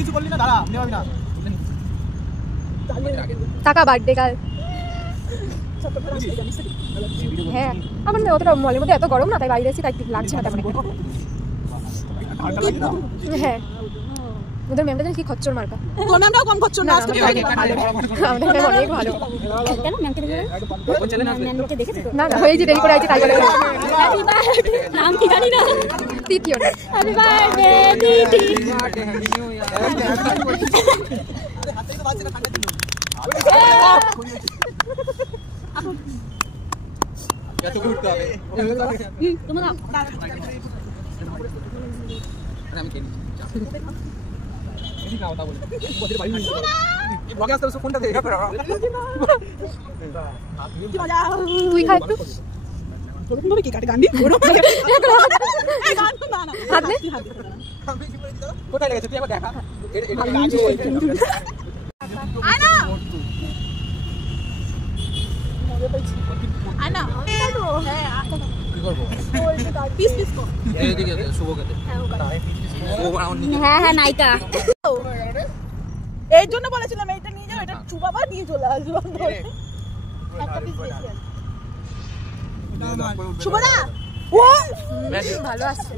কিছু করলি না, দাঁড়া নেওয়াবি না। টাকা বার্থডে কাল। হ্যাঁ আমার না অতটা মলের মধ্যে এত গরম না, তাই বাইরে এসে তাই লাগছে না তেমন। হ্যাঁ ওদের ম্যামটা জানি কি খচ্চর মার্কা। তোর ম্যামটাও কম খচ্চর না, আমাদের ম্যাম অনেক ভালো। কেন ম্যামকে দেখেছিস? না না এই যে দেরি করে আইছে তাই বলে। হ্যাপি বার্থডে নাম কি জানি না, তৃতীয় না। হ্যাপি বার্থডে দিদি। তোমরা আমি কেন এদিকে আওতা বলে ওদের ভাই এই ব্লগে আসতে সব কোনটা দেখা পড়া কি মজা। তুই খা একটু। তোর তুমি কি কাটে গান্ডি ওরো এই গান না না হাত দে। কোথায় লেগেছে তুই একবার দেখা এটা আনা আনা হ্যাঁ কি করব পিস পিস কর এদিকে শুভকে দে হ্যাঁ হ্যাঁ নাইকা। এই জন্য বলেছিলাম এইটা নিয়ে যাও, এটা চুবাবা দিয়ে চলে আসবো। একটা পিস বেশি আছে শুভদা। ও ভালো আসছে।